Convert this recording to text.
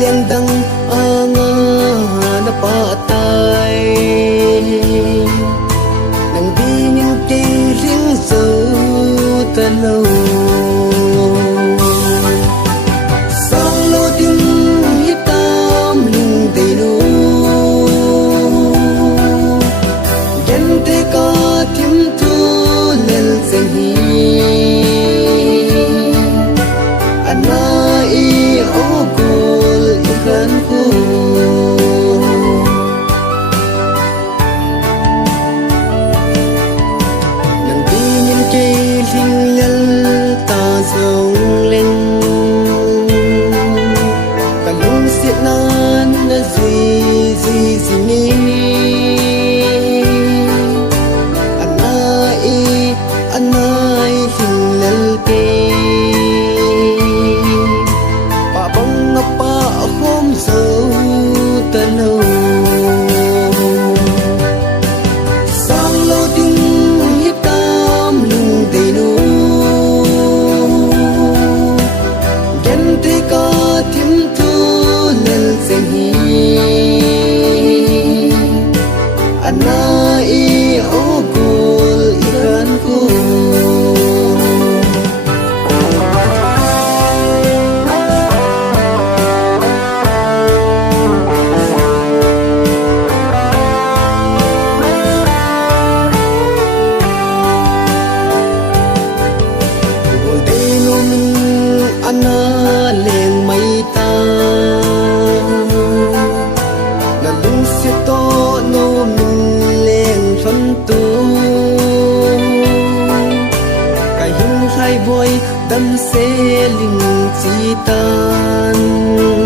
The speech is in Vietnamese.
liang dang anga na patay nang di những cây riêng dấu ta lâu sang lô tiếng hiếp tam lung đầy nô gen te ka tim thu lel seng hi anai ogol ikan ko đâm xê linh chi tan